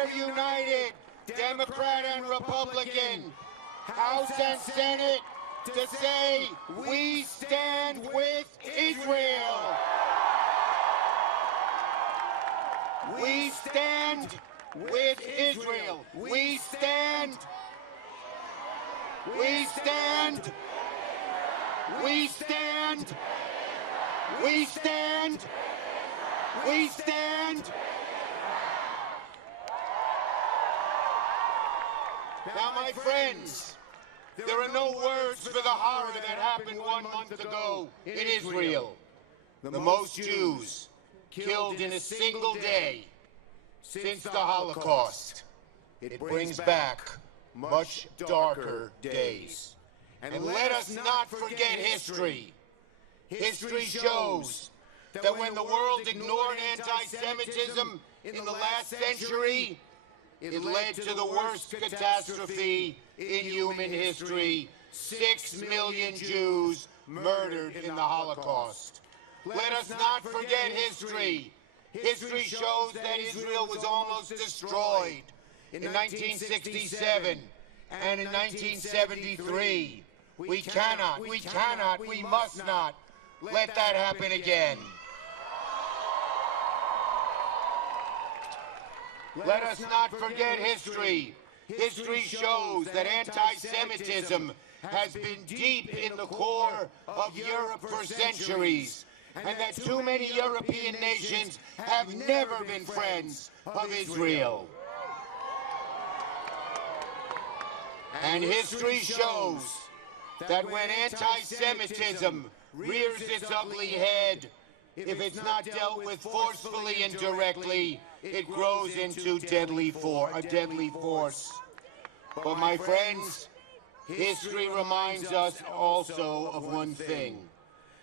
are united, Democrat and Republican, House and Senate, to say we stand with Israel. We stand with Israel. We stand. We stand. We stand. We stand. We stand. Now, my friends, there are no words for the horror that happened 1 month ago in Israel. The most Jews killed in a single day since the Holocaust. It brings back much darker days. And let us not forget history. History shows that when the world ignored anti-Semitism in the last century, it led to the worst catastrophe in human history. 6 million Jews murdered in the Holocaust. Let us not forget history. History shows that Israel was almost destroyed in 1967 and in 1973. We cannot, we must not let that happen again. Let us not forget history. History shows that anti-Semitism has been deep in the core of Europe for centuries, and that too many European nations have never been friends of Israel. And history shows that when anti-Semitism rears its ugly head, if it's not dealt with forcefully and directly, it grows into a deadly force. But my friends, history reminds us also of one thing,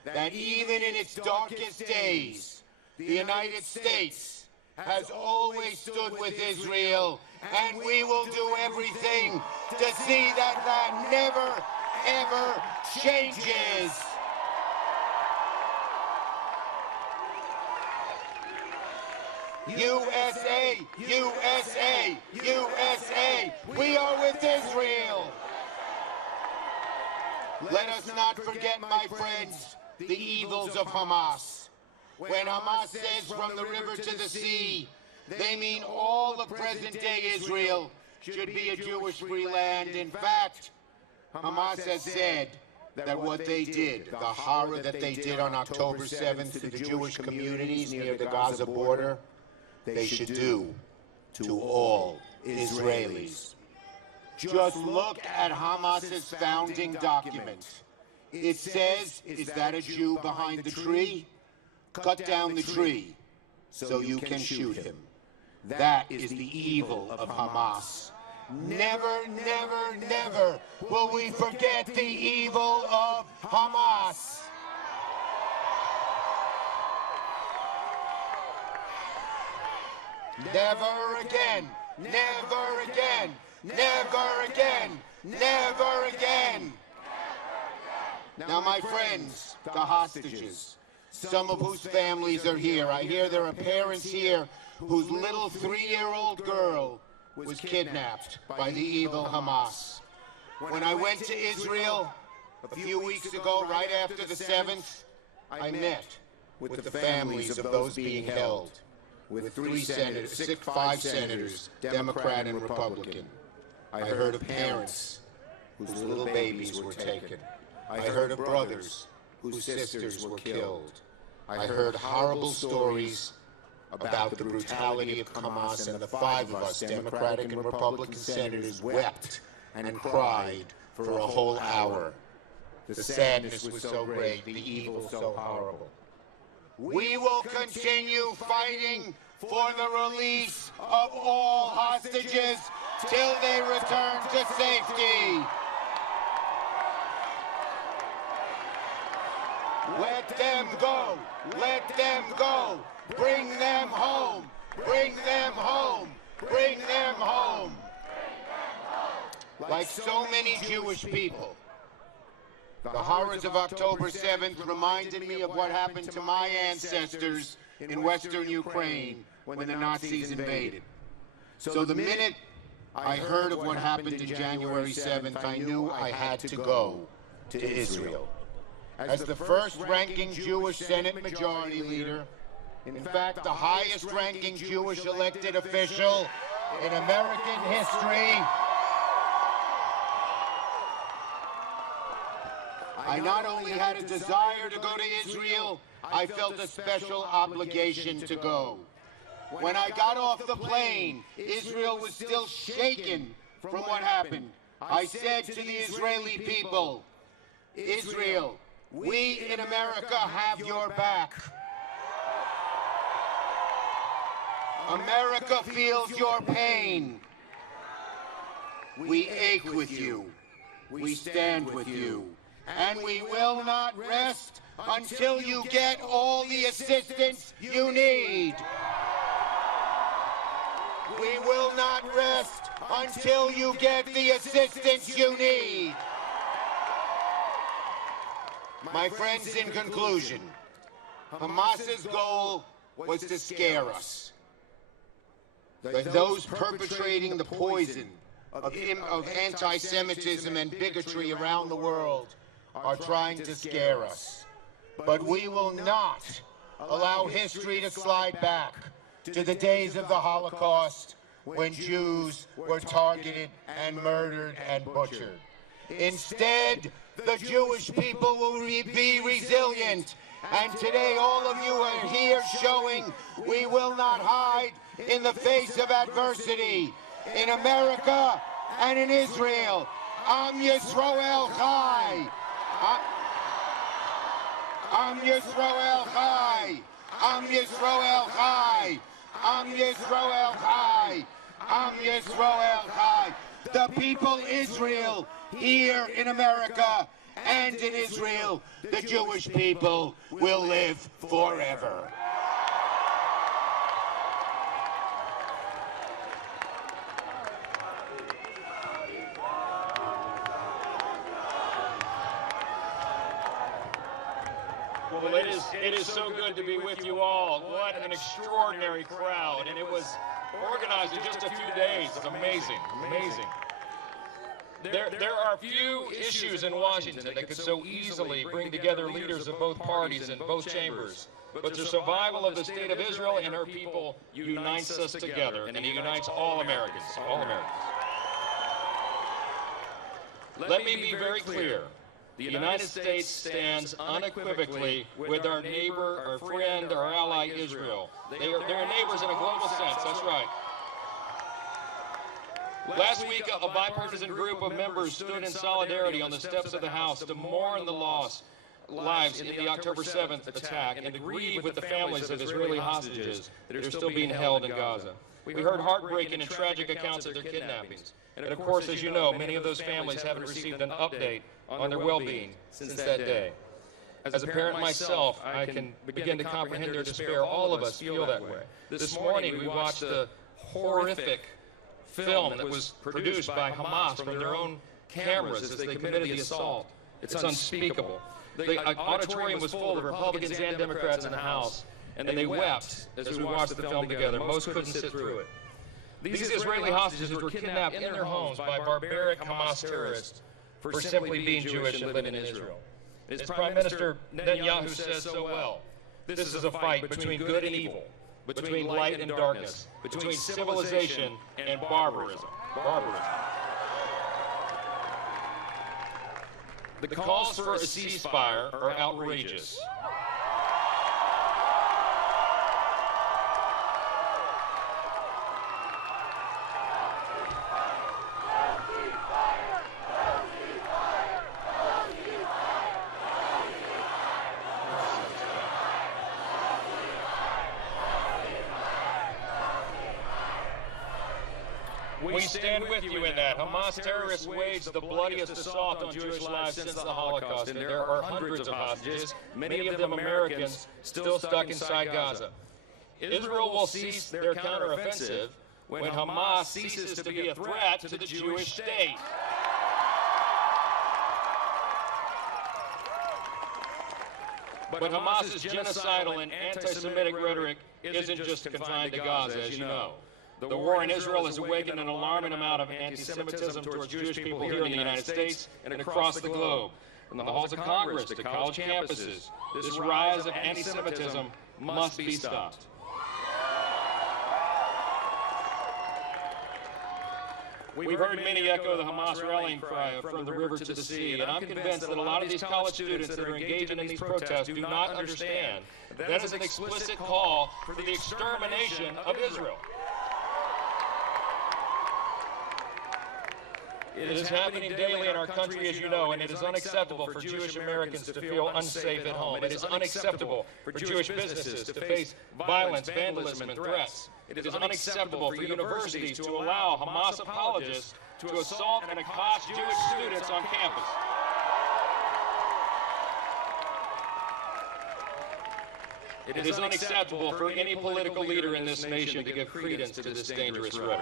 that even in its darkest days, the United States has always stood with Israel, and we will do everything to see that that never, ever changes. USA, USA, USA, we are with Israel. Let us not forget, my friends, the evils of Hamas. When Hamas says from the river to the sea, they mean all of present-day Israel should be a Jewish free land. In fact, Hamas has said that what they did, the horror that they did on October 7th to the Jewish communities near the Gaza border, they should do to all Israelis. Just look at Hamas's founding document. It says, is that a Jew behind the tree? Cut down the tree so you can shoot him. That is the evil of Hamas. Never, never, never will we forget the evil of Hamas. Never again, never again, never again, never again. Now, my friends, the hostages, some of whose families are here. I hear there are parents here whose little 3-year-old girl was kidnapped by the evil Hamas. When I went to Israel a few weeks ago, right after the 7th, I met with the families of those being held, with 5 senators, Democrat and Republican. I heard of parents whose little babies were taken. I heard of brothers whose sisters were killed. I heard horrible stories about the brutality of Hamas, and the 5 of us, Democratic and Republican senators, wept and cried for a whole hour. The sadness was so great, the evil so horrible. We will continue fighting for the release of all hostages till they return to safety. Let them go. Let them go. Bring them home. Bring them home. Bring them home. Like so many Jewish people, the horrors of October 7th reminded me of what happened to my ancestors in Western Ukraine when the Nazis invaded. So the minute I heard of what happened in January 7th, I knew I had to go to Israel. As the first-ranking Jewish Senate Majority Leader, in fact, the highest-ranking Jewish elected official in American history, I not only had a desire to go to Israel, I felt a special obligation to go. When I got off the plane, Israel was still shaken from what happened. I said to the Israeli people, Israel, we in America have your back. America feels your pain. We ache with you. We stand with you. And we will not rest until you get all the assistance you need. We will not rest until you get the assistance you need. My friends, in conclusion, Hamas's goal was to scare us. Those perpetrating the poison of anti-Semitism and bigotry around the world are trying to scare us. But we will not allow history to slide back to the days of the Holocaust when Jews were targeted and murdered and butchered. Instead, the Jewish people will be resilient. And today, all of you are here showing we will not hide in the face of adversity. In America and in Israel, Am Yisrael Chai. Am Yisrael Chai. Am Yisrael Chai. Am Yisrael Chai. Am Yisrael Chai. The people Israel here in America and in Israel, the Jewish people will live forever. Well, it is so good to be with you all. What an extraordinary crowd. And it was organized in just a few days. It's amazing, amazing. There are few issues in Washington that could so easily bring together leaders of both parties in both chambers. But the survival of the state of Israel and her people unites us together, and it unites all Americans, all Americans. Let me be very clear. The United States stands unequivocally with our neighbor, our friend, our ally, Israel. They're neighbors in a global sense, that's right. Last week, a bipartisan group of members stood in solidarity on the steps of the House to mourn the lives in the October 7th attack and to grieve with the families of Israeli hostages that are still being held in Gaza. We heard heartbreaking and tragic accounts of their kidnappings. And of course, as you know, many of those families haven't received an update on their well-being since that day. As a parent myself, I can begin to comprehend their despair. All of us feel that way. This morning, we watched the horrific film that was produced by Hamas from their own cameras as they committed the assault. It's unspeakable. The auditorium was full of Republicans and Democrats in the House, and they wept as we watched the film together. Most couldn't sit through it. These Israeli hostages were kidnapped in their homes by barbaric Hamas terrorists for simply being Jewish and living in Israel. As Prime Minister Netanyahu says so well, this is a fight between good and evil, between light and darkness, between civilization and barbarism. The calls for a ceasefire are outrageous. We stand with you in that. Hamas terrorists waged the bloodiest assault on Jewish lives since the Holocaust, and there are hundreds of hostages, many of them Americans, still stuck inside Gaza. Israel will cease their counteroffensive when Hamas ceases to be a threat to the Jewish state. But Hamas's genocidal and anti-Semitic rhetoric isn't just confined to Gaza, as you know. The war in Israel has awakened an alarming amount of anti-Semitism towards Jewish people here in the United States and across the globe. From the halls of Congress to college campuses, this rise of anti-Semitism must be stopped. We've heard many echo the Hamas rallying cry from the river to the sea, and I'm convinced that a lot of these college students that are engaging in these protests do not understand that that is an explicit call for the extermination of Israel. It is happening daily in our country, as you know, and it is unacceptable for Jewish Americans to feel unsafe at home. It is unacceptable for Jewish businesses to face violence, vandalism, and threats. It is unacceptable for universities to allow Hamas apologists to assault and accost Jewish students on campus. It is unacceptable for any political leader in this nation to give credence to this dangerous rhetoric.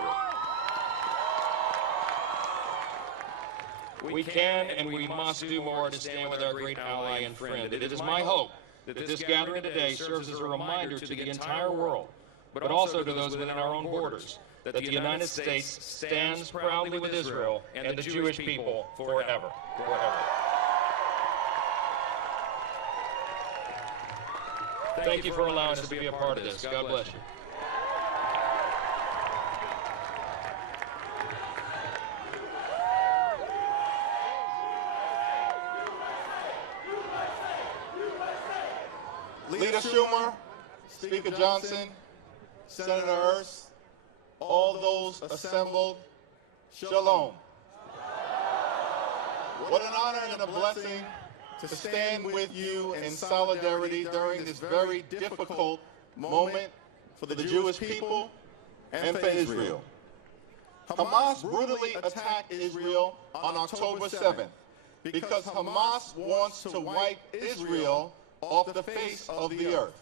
We can and we must do more to stand with our great ally and friend. It is my hope that this gathering today serves as a reminder to the entire world, but also to those within our own borders, that the United States stands proudly with Israel and the Jewish people forever. Thank you for allowing us to be a part of this. God bless you. Leader Schumer, Speaker Johnson, Senator Ernst, all those assembled, shalom. What an honor and a blessing to stand with you in solidarity during this very difficult moment for the Jewish people and for Israel. Hamas brutally attacked Israel on October 7th because Hamas wants to wipe Israel off the face of the earth.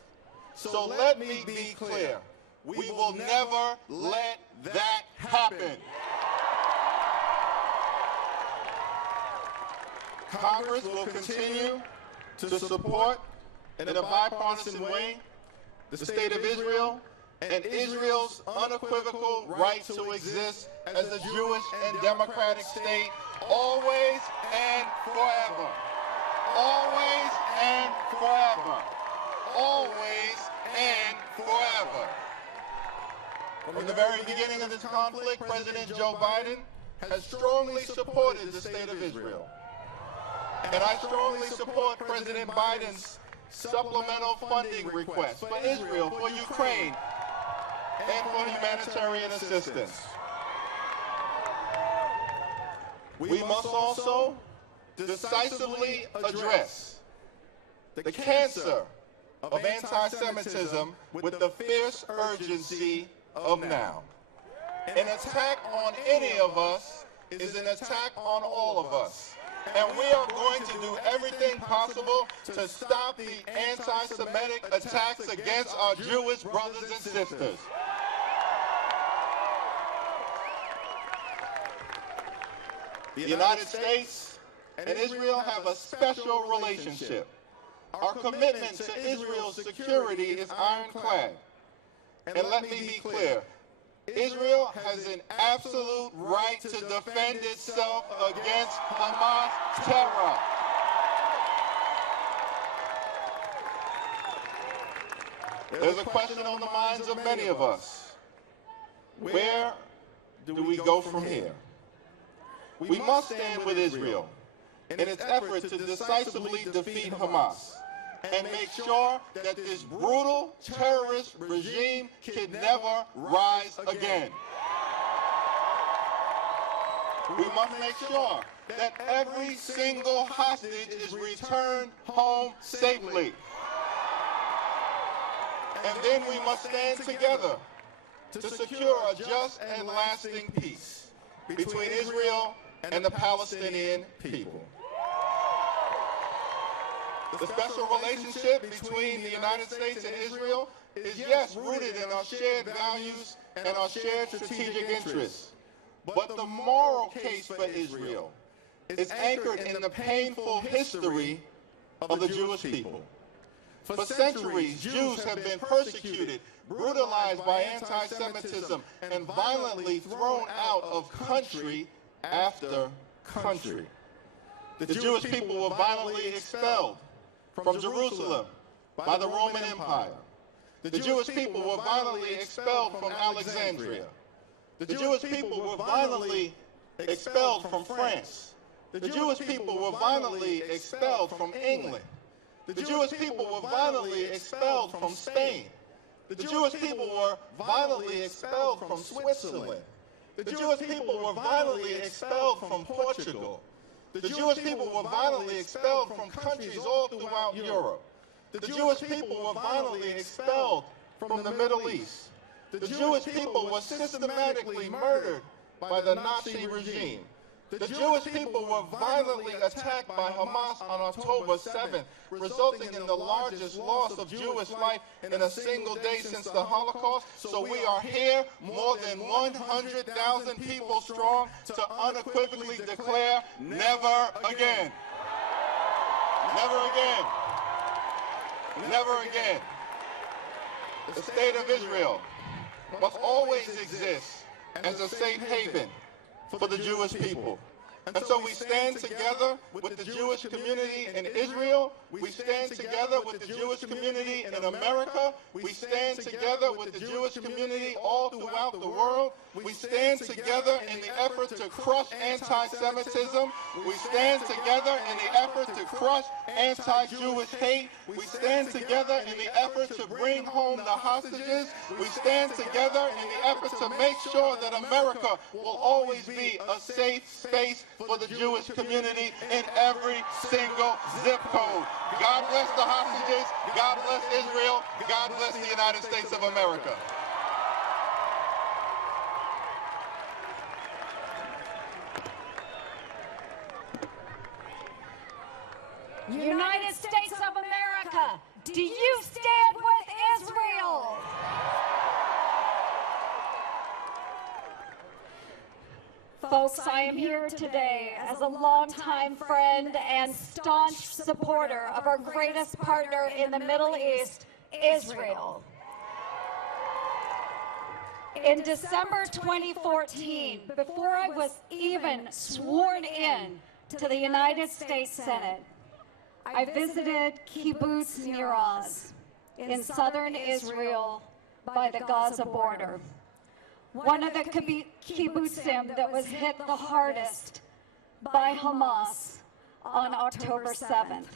So let me be clear. We will never let that happen. Congress will continue to support, in a bipartisan way, the state of Israel and Israel's unequivocal right to exist as a Jewish and democratic state, always and forever. Always and forever. Always and forever. From the very beginning of this conflict, President Joe Biden has strongly supported the state of Israel. And I strongly support President Biden's supplemental funding request for Israel, for Ukraine, and for humanitarian assistance. We must also decisively address the cancer of anti-Semitism with the fierce urgency of now. An attack on any of us is an attack on all of us. And we are going to do everything possible to stop the anti-Semitic attacks against our Jewish brothers and sisters. The United States and Israel have a special relationship. Our commitment to Israel's security is ironclad. And let me be clear, Israel has an absolute right to defend itself against Hamas terror. There's a question on the minds of many of us. Where do we go from here? We must stand with Israel in its effort to decisively defeat Hamas and make sure that this brutal terrorist regime can never rise again. We must make sure that every single hostage is returned home safely. And then we must stand together to secure a just and lasting peace between Israel and the Palestinian people. The special relationship between the United States and Israel is, yes, rooted in our shared values and our shared strategic interests. But the moral case for Israel is anchored in the painful history of the Jewish people. For centuries, Jews have been persecuted, brutalized by anti-Semitism, and violently thrown out of country after country. The Jewish people were violently expelled from Jerusalem by the Roman Empire. The Jewish people were violently expelled from Alexandria. The Jewish people were violently expelled from France. The Jewish people were violently expelled from England. The Jewish people were violently expelled from Spain. The Jewish people were violently expelled from Switzerland. The Jewish people were violently expelled from Portugal. The Jewish people were violently expelled from countries all throughout Europe. The Jewish people were violently expelled from the Middle East. The Jewish people were systematically murdered by the Nazi regime. The Jewish people were violently attacked by Hamas on October 7th, resulting in the largest loss of Jewish life in a single day since the Holocaust. So we are here, more than 100,000 people strong, to unequivocally declare, never again. Never again. Never again. The state of Israel must always exist as a safe haven for the Jewish people. And so we stand together with the Jewish community in Israel. We stand together with the Jewish community in America. We stand together with the Jewish community all throughout the world. We stand together in the effort to crush anti-Semitism. We stand together in the effort to crush anti-Jewish hate. We stand together in the effort to bring home the hostages. We stand together in the effort to make sure that America will always be a safe space for the Jewish community in every single zip code. God bless the hostages. God bless Israel. God bless the United States of America. United States of America, do you stand with Israel? Folks, I am here today as a longtime friend and staunch supporter of our greatest partner in the Middle East, Israel. In December 2014, before I was even sworn in to the United States Senate, I visited Kibbutz Nir Oz in southern Israel by the Gaza border, one of the kibbutzim that was hit the hardest by Hamas on October 7th.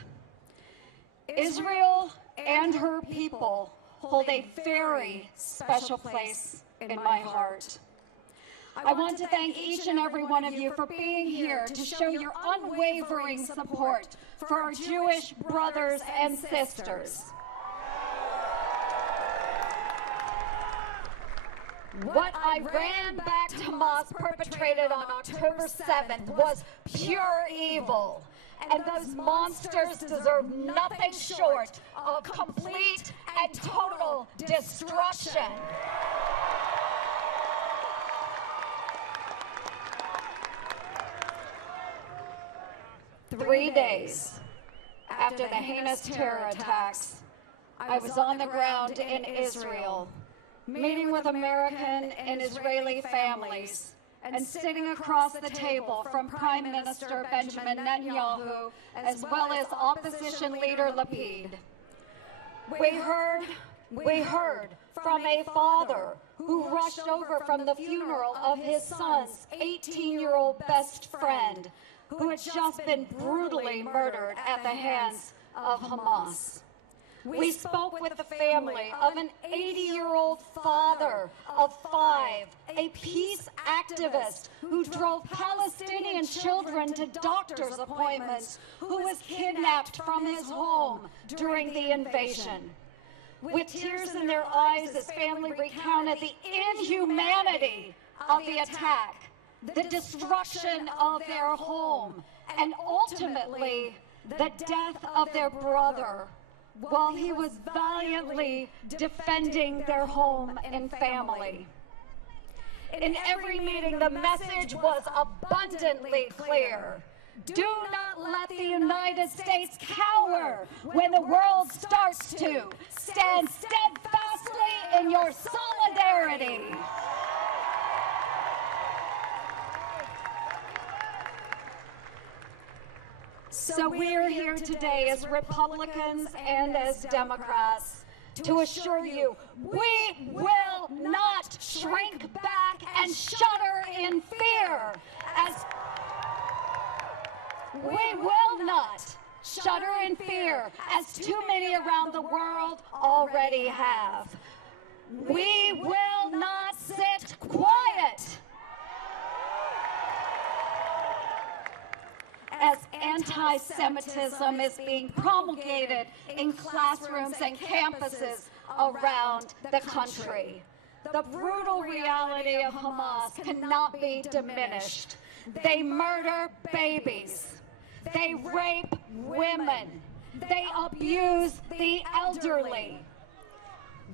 Israel and her people hold a very special place in my heart. I want to thank each and every one of you for being here to show your unwavering support for our Jewish brothers and sisters. What Iran-backed Hamas perpetrated on October 7th was pure evil, and those monsters deserve nothing short of complete and total destruction. Three days after the heinous terror attacks, I was on the ground in Israel, meeting with American and Israeli families, and sitting across the table from Prime Minister Benjamin Netanyahu, as well as opposition leader Lapid. We heard from a father who rushed over from the funeral of his son's 18-year-old best friend, who had just been brutally murdered at the hands of Hamas. We spoke with the family of an 80-year-old father of 5, a peace activist who drove Palestinian children to doctor's appointments, who was kidnapped from his home during the invasion. With tears in their eyes, his family recounted the inhumanity of the attack, the destruction of their home, and ultimately the death of their brother, while he was valiantly defending their home and family. In every meeting, the message was abundantly clear. Do not let the United States cower when the world starts to. Stand steadfastly in your solidarity. So we're here today as Republicans and as Democrats to assure you we will not shrink back and shudder in fear. We will not shudder in fear, as too many around the world already have. We will not sit quiet as anti-Semitism is being promulgated in classrooms and campuses around the country. The brutal reality of Hamas cannot be diminished. They murder babies. They rape women. They abuse the elderly.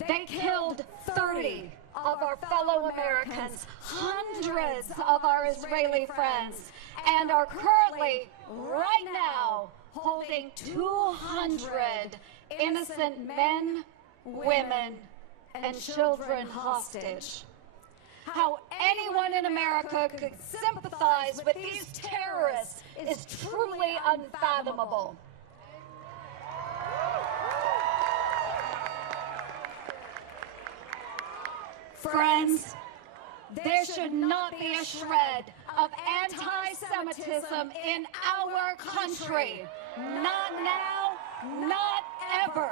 They killed 30 of our fellow Americans, hundreds of our Israeli friends, and are currently, right now, holding 200 innocent men, women, and children hostage. How anyone in America could sympathize with these terrorists is truly unfathomable. Friends, there should not be a shred of anti-Semitism in our country. Not now, not ever.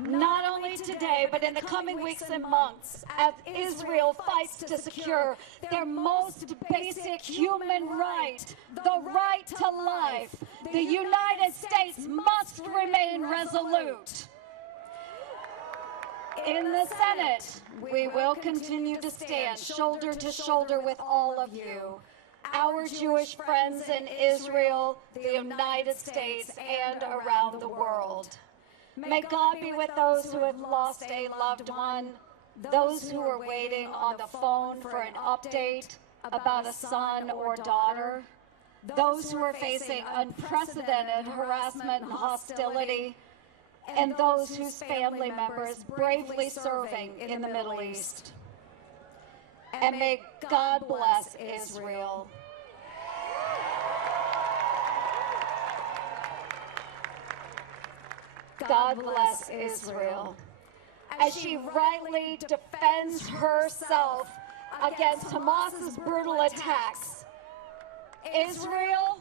Not only today, but in the coming weeks and months, as Israel fights to secure their most basic human right, the right to life, the United States must remain resolute. In the Senate, we will continue to stand shoulder to shoulder with all of you, our Jewish friends in Israel, the United States, and around the world. May God be with those who have lost a loved one, those who are waiting on the phone for an update about a son or daughter, those who are facing unprecedented harassment and hostility, and those whose family members bravely serving in the Middle East. And may God bless Israel. God bless Israel. As she rightly defends herself against Hamas's brutal attacks, Israel